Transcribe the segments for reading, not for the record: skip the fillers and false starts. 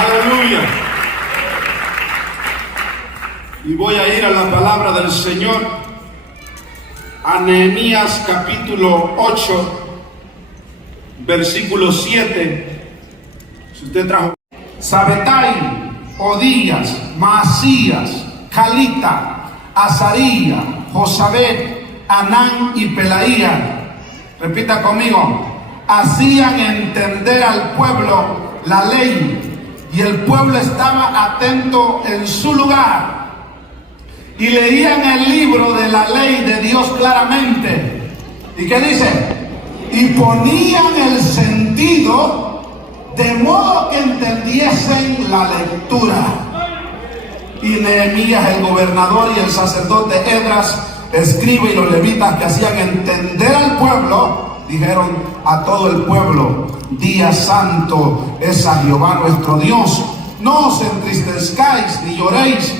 Aleluya. Y voy a ir a la palabra del Señor, a Nehemías capítulo 8, versículo 7. Si usted trajo Sabetai, Odías, Maasías, Calita, Azaría, Josabet, Anán y Pelaía. Repita conmigo. Hacían entender al pueblo la ley, y el pueblo estaba atento en su lugar y leían el libro de la ley de Dios claramente. ¿Y qué dice? Y ponían el sentido de modo que entendiesen la lectura. Y Nehemías, el gobernador, y el sacerdote Esdras, escribe, y los levitas que hacían entender al pueblo, dijeron a todo el pueblo: día santo es a Jehová nuestro Dios. No os entristezcáis ni lloréis,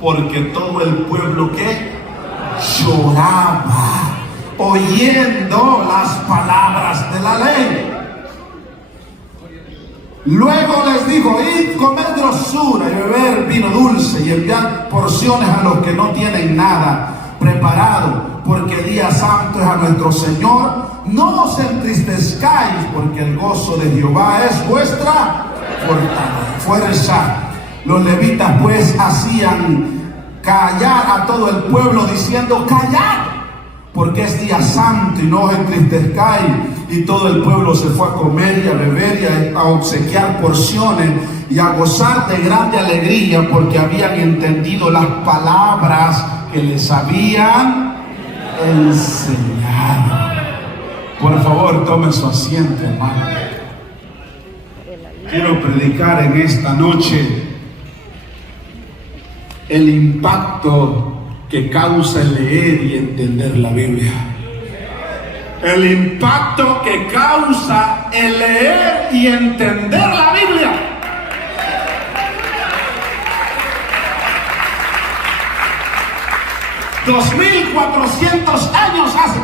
porque todo el pueblo que lloraba oyendo las palabras de la ley. Luego les dijo: id, comed grosura y beber vino dulce, y enviad porciones a los que no tienen nada preparado, porque día santo es a nuestro Señor. No os entristezcáis, porque el gozo de Jehová es vuestra fuerza. Los levitas pues hacían callar a todo el pueblo, diciendo: callad, porque es día santo, y no os entristezcáis. Y todo el pueblo se fue a comer y a beber y a obsequiar porciones y a gozar de grande alegría, porque habían entendido las palabras que les habían enseñado. Por favor, tome su asiento, hermano. Quiero predicar en esta noche el impacto que causa el leer y entender la Biblia. El impacto que causa el leer y entender la Biblia. $2400 años hace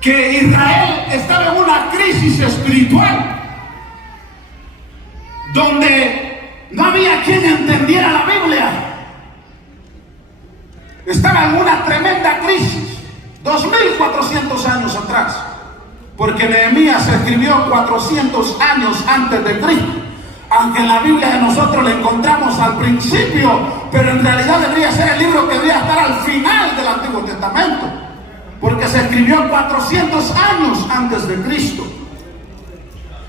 que Israel estaba en una crisis espiritual, donde no había quien entendiera la Biblia. Estaba en una tremenda crisis, 2400 años atrás, porque Nehemías se escribió 400 años antes de Cristo. Aunque en la Biblia de nosotros le encontramos al principio, pero en realidad debería ser el libro que debería estar al final del Antiguo Testamento, porque se escribió 400 años antes de Cristo.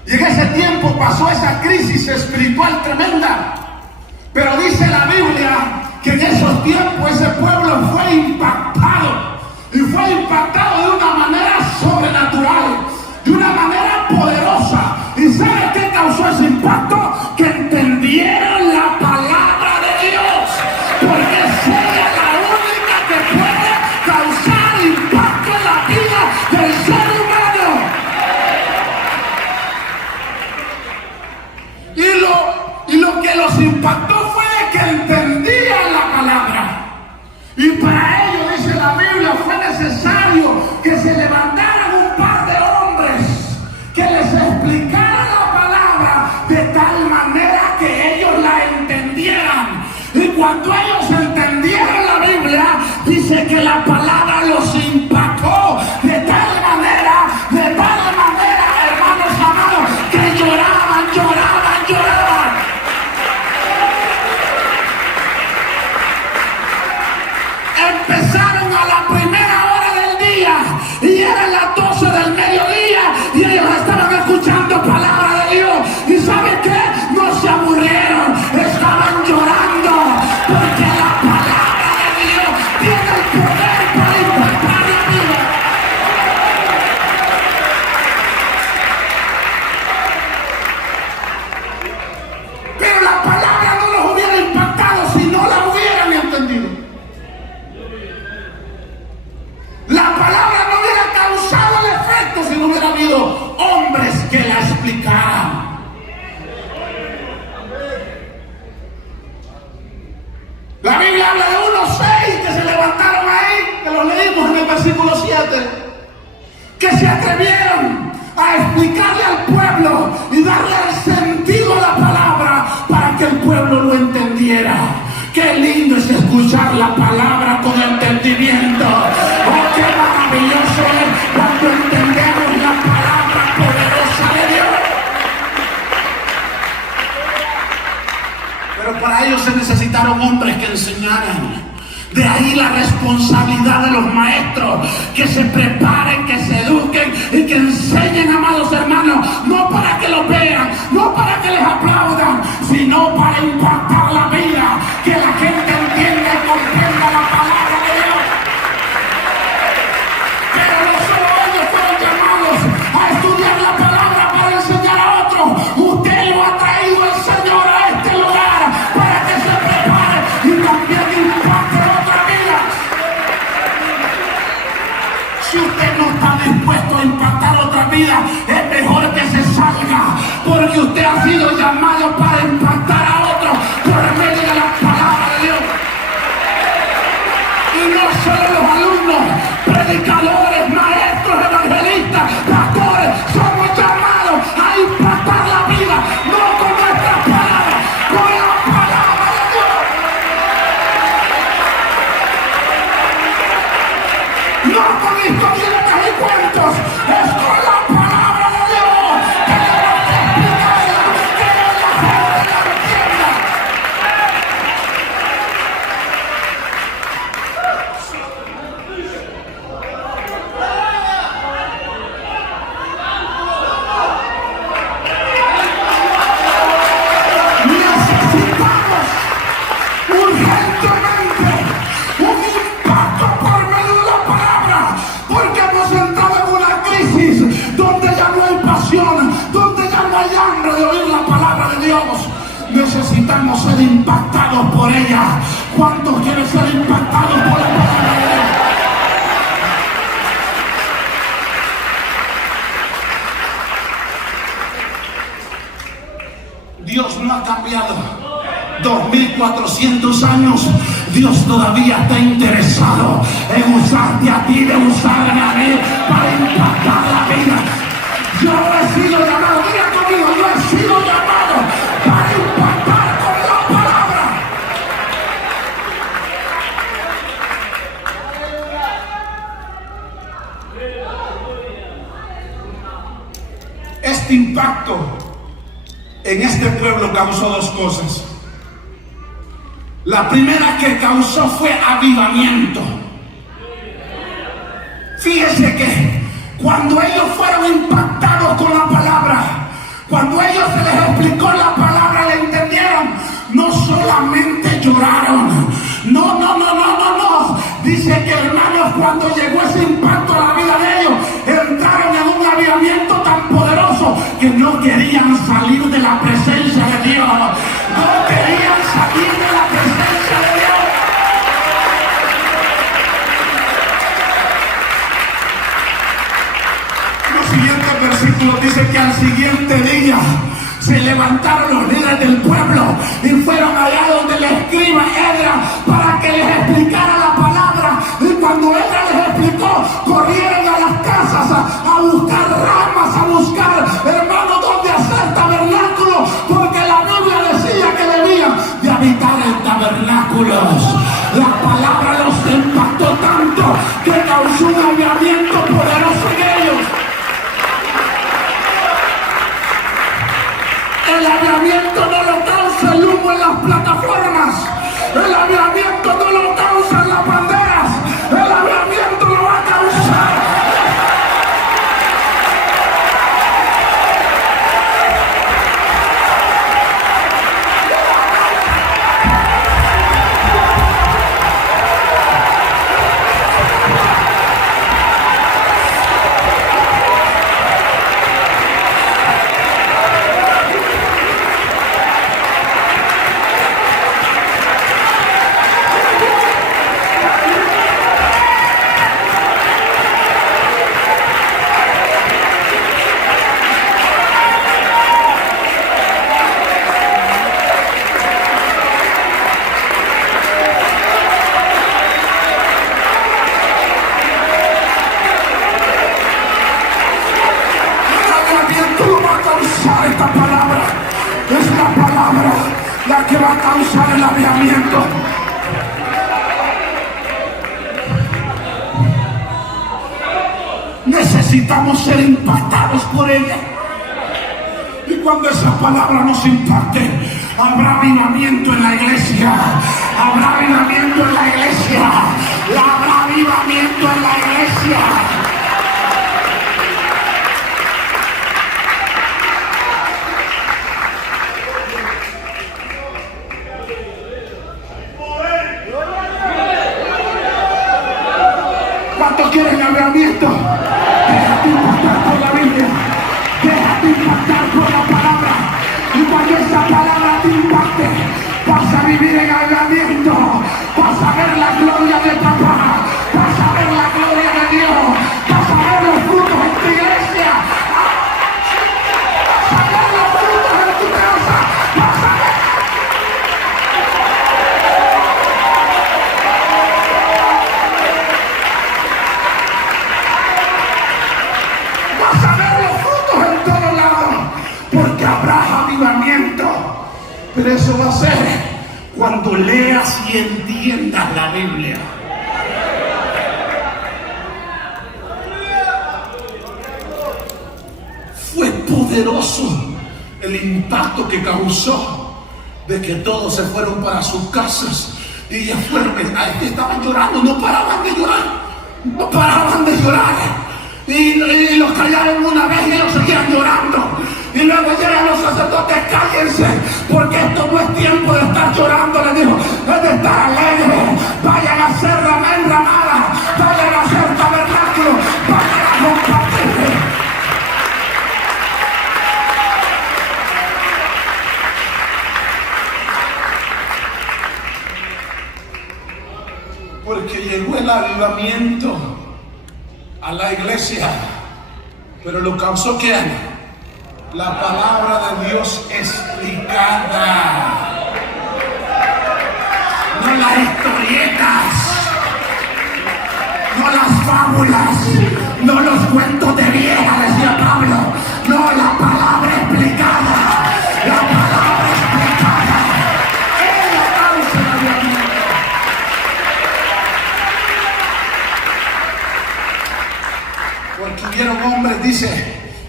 Y en ese tiempo pasó esa crisis espiritual tremenda. Pero dice la Biblia que en esos tiempos ese pueblo fue impactado. Y fue impactado de una manera sobrenatural, de una manera poderosa. ¿Y sabe qué causó ese impacto? Que entendieron la palabra de Dios. Porque es ella la única que puede causar impacto en la vida del ser humano. Y lo que los impactó fue que entendían la palabra. Y para ello, dice la Biblia, fue necesario que se levantaran un par de hombres que les explicaran la palabra de tal manera que ellos la entendieran. Y cuando ellos entendieron la Biblia, dice que la palabra los impactó de tal manera, hermanos amados, que lloraban. Empezaron a la primera hora del día y eran las 12 del mediodía y ellos estaban escuchando palabra de Dios. ¿Y saben qué? No se aburrieron, estaban llorando porque necesitaron hombres que enseñaran. De ahí la responsabilidad de los maestros, que se preparen, que se eduquen y que enseñen, amados hermanos, no para que lo vean, no para que les aplaudan, sino para impactar la vida, que la gente entienda y comprenda la palabra de Dios. Pero no solo ellos fueron llamados a estudiar la palabra para enseñar a otros. Usted lo ha traído el Señor a este lugar para que se prepare y también impacte otra vida. Si usted no está dispuesto a impactar otra vida, es mejor que se salga, porque usted ha sido llamado para impactar a otros por medio de la palabra de Dios. Y no solo los alumnos, predicadores, maestros, evangelistas, pastores, somos llamados a impactar la vida, no con nuestras palabras, con la palabra de Dios. No con historietas y cuentos, es con la palabra de Dios, que debemos explicarla, que la gente la entienda. Necesitamos urgentemente un impacto por medio de la palabra, porque hemos entrado en una crisis donde ya no hay pasión, donde ya no hay hambre de oír la palabra de Dios. Necesitamos ser impactados por ella. ¿Cuántos quieren ser impactados por la palabra de Dios? Dios no ha cambiado. 2400 años, Dios todavía está interesado en usarte a ti, de usarme a mí para impactar la vida. Yo he sido llamado, diga conmigo, yo he sido llamado para impactar con la palabra. Este impacto en este pueblo causó dos cosas. La primera que causó fue avivamiento. Fíjese que cuando ellos fueron impactados con la palabra, cuando ellos se les explicó la palabra, le entendieron, no solamente lloraron, no. Dice que, hermanos, cuando llegó ese impacto a la vida de ellos, entraron en un avivamiento tan poderoso que no querían salir de la presencia de Dios. No querían salir de la presencia de Dios. Los siguientes versículos dicen que al siguiente día se levantaron los líderes del pueblo y fueron allá donde el escriba Edra para que les explicara la palabra. Y cuando Edra les explicó, corrieron a las casas a buscar ramas, a buscar, hermanos, donde hacer tabernáculos, porque la Biblia decía que debían de habitar en tabernáculos. La palabra los impactó tanto que causó un avivamiento poderoso en ellos. El avivamiento no lo causa el humo en las plataformas. El avivamiento no lo causa en las banderas. El avivamiento lo va a causar. Esta palabra es la palabra la que va a causar el avivamiento. Necesitamos ser impactados por ella. Y cuando esa palabra nos impacte, Habrá avivamiento en la iglesia. Habrá avivamiento en la iglesia. Habrá avivamiento en la iglesia. ¿Cuántos quieren avivamiento? Déjate impactar por la Biblia. Déjate impactar por la palabra. Y cuando esa palabra te impacte, vas a vivir en avivamiento. Vas a ver la gloria de papá. Vas a ver la gloria de Dios. Vas a ver los frutos en tu iglesia. Vas a ver los frutos en tu casa. Vas a ver. Vas a ver los frutos en todos lados. Porque habrá avivamiento. Pero eso va a ser cuando leas y entiendas la Biblia. Fue poderoso el impacto que causó de que todos se fueron para sus casas y ya fueron, estaban llorando, no paraban de llorar, no paraban de llorar. Y los callaron una vez y ellos seguían llorando. Y luego llegan los sacerdotes, cállense, porque esto no es tiempo de estar llorando, le dijo, es de estar alegre. Vayan a hacer ramada, vayan a hacer tabernáculo, vayan a compartir. Porque llegó el avivamiento a la iglesia, pero lo causó ¿quién? La palabra de Dios explicada, no las historietas, no las fábulas, no los cuentos de vieja, decía Pablo, no, la palabra explicada, la palabra explicada. Ella causa el avivamiento. Porque hubieron hombres, dice,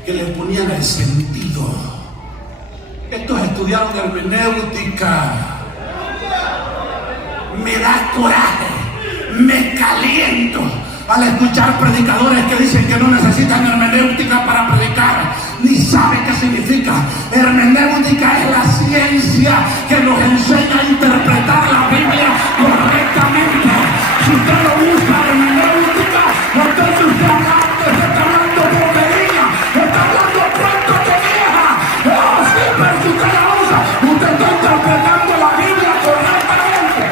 que le ponían el sentido. Estos estudiaron hermenéutica. Me da coraje, me caliento al escuchar predicadores que dicen que no necesitan hermenéutica para predicar, ni saben qué significa. Hermenéutica es la ciencia que nos enseña a interpretar la Biblia correctamente. Si usted no usa hermenéutica, entonces usted está hablando porquería, está hablando cuentos de vieja. Oh, sí, pero si usted la usa, usted está interpretando la Biblia correctamente.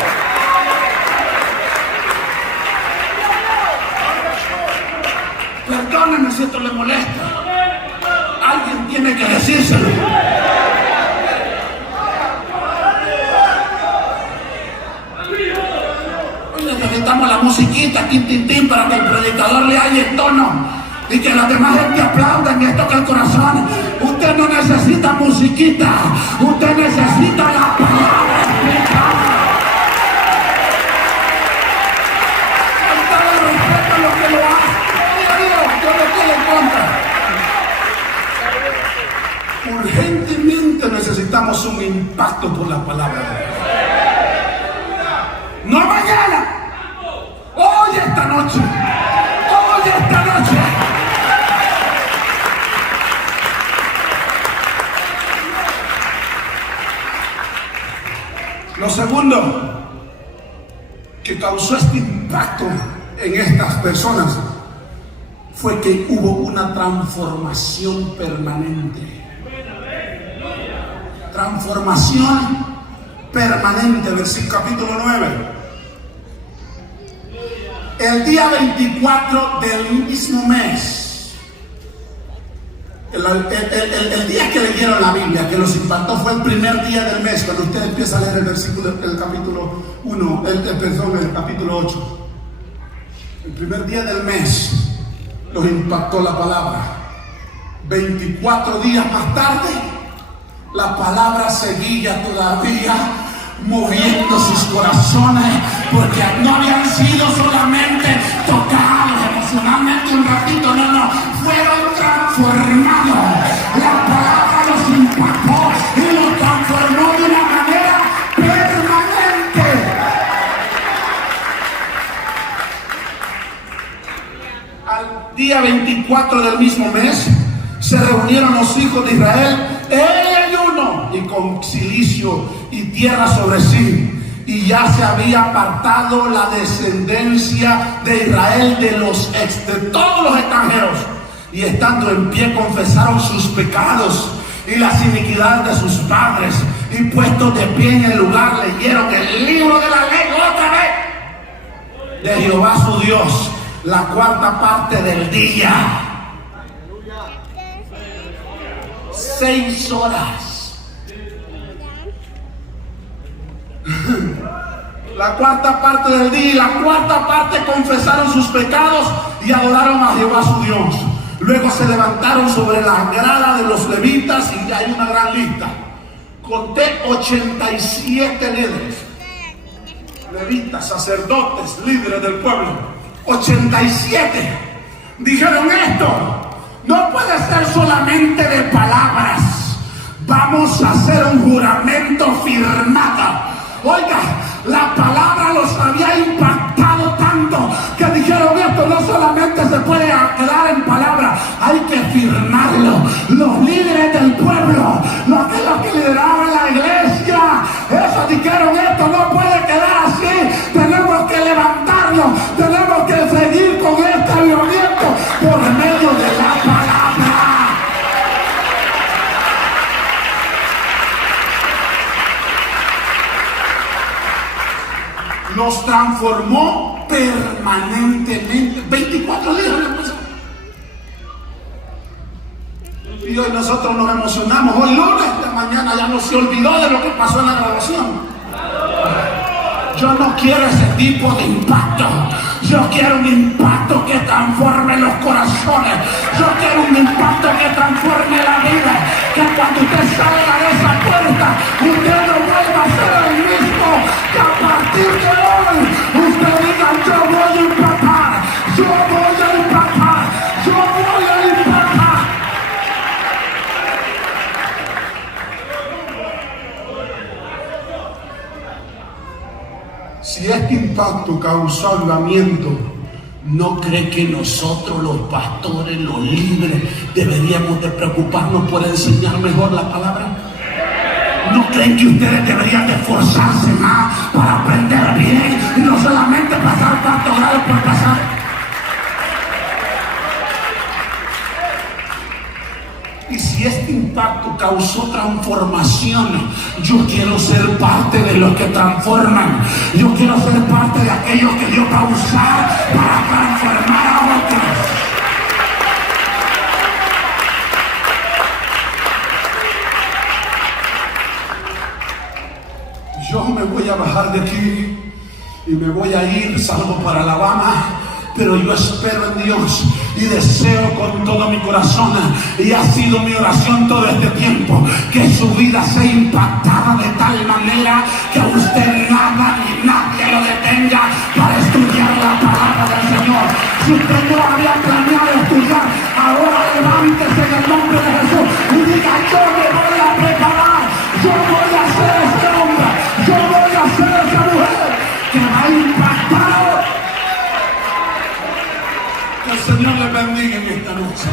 Perdóneme si esto le molesta. Alguien tiene que decírselo. Hoy necesitamos la musiquita, tin, tin, tin, para que el predicador le haya el tono y que la demás gente aplaudan y le toque el corazón. Usted no necesita musiquita, usted necesita la palabra explicada. Con todo el respeto a lo que lo hace. Yo no estoy en contra. Urgentemente necesitamos un impacto por la palabra de Dios. No mañana, hoy esta noche, hoy esta noche. Lo segundo que causó este impacto en estas personas fue que hubo una transformación permanente. Transformación permanente, versículo capítulo 9. El día 24 del mismo mes, el día que leyeron la Biblia, que los impactó, fue el primer día del mes, cuando usted empieza a leer el versículo, el capítulo 1, el capítulo 8. El primer día del mes los impactó la palabra. 24 días más tarde, la palabra seguía todavía moviendo sus corazones, porque no habían sido solamente tocados emocionalmente un ratito, no, fueron transformados. La palabra los impactó y los transformó de una los hijos de Israel en ayuno y con cilicio y tierra sobre sí. Y ya se había apartado la descendencia de Israel de todos los extranjeros. Y estando en pie confesaron sus pecados y las iniquidades de sus padres. Y puestos de pie en el lugar leyeron el libro de la ley otra vez de Jehová su Dios, la cuarta parte del día. 6 horas. La cuarta parte del día y la cuarta parte confesaron sus pecados y adoraron a Jehová su Dios. Luego se levantaron sobre la grada de los levitas y ya hay una gran lista. Conté 87 líderes, levitas, sacerdotes, líderes del pueblo. 87. Dijeron esto: no puede ser solamente de palabras. Vamos a hacer un juramento firmado. Oiga, la palabra los había impactado tanto que dijeron esto no solamente se puede quedar en palabra, hay que firmarlo. Los líderes del pueblo, aquellos que lideraban la iglesia, esos dijeron esto no puede quedar así, tenemos que levantarlo, tenemos que seguir con este avivamiento por medio de la palabra. Nos transformó permanentemente. 24 días le pasó. Y hoy nosotros nos emocionamos. Hoy lunes de mañana ya no se olvidó de lo que pasó en la grabación. Yo no quiero ese tipo de impacto. Yo quiero un impacto que transforme los corazones. Yo quiero un impacto que transforme la vida. Que cuando usted salga de esa puerta, usted no vuelva a ser el mismo. Que a partir de hoy, usted diga: yo voy a impactar. Yo voy a impactar. Yo voy a impactar. Si este impacto causó avivamiento, ¿no cree que nosotros los pastores, los líderes, deberíamos de preocuparnos por enseñar mejor la palabra? ¿No creen que ustedes deberían de esforzarse más para aprender bien y no solamente pasar pastorales por pasar? Y si este impacto causó transformación, yo quiero ser parte de los que transforman. Yo quiero ser parte de aquellos que Dios va a usar para transformar a otros. Yo me voy a bajar de aquí y me voy a ir, salgo para Alabama. Pero yo espero en Dios y deseo con todo mi corazón, y ha sido mi oración todo este tiempo, que su vida sea impactada de tal manera que a usted nada ni nadie lo detenga para estudiar la palabra del Señor. Si usted no había planeado estudiar, ahora levántese en el nombre de Jesús y diga: yo me voy a preparar, yo voy a ser ese hombre, yo voy a ser esa mujer que va a impactar. Que el Señor les bendiga en esta noche.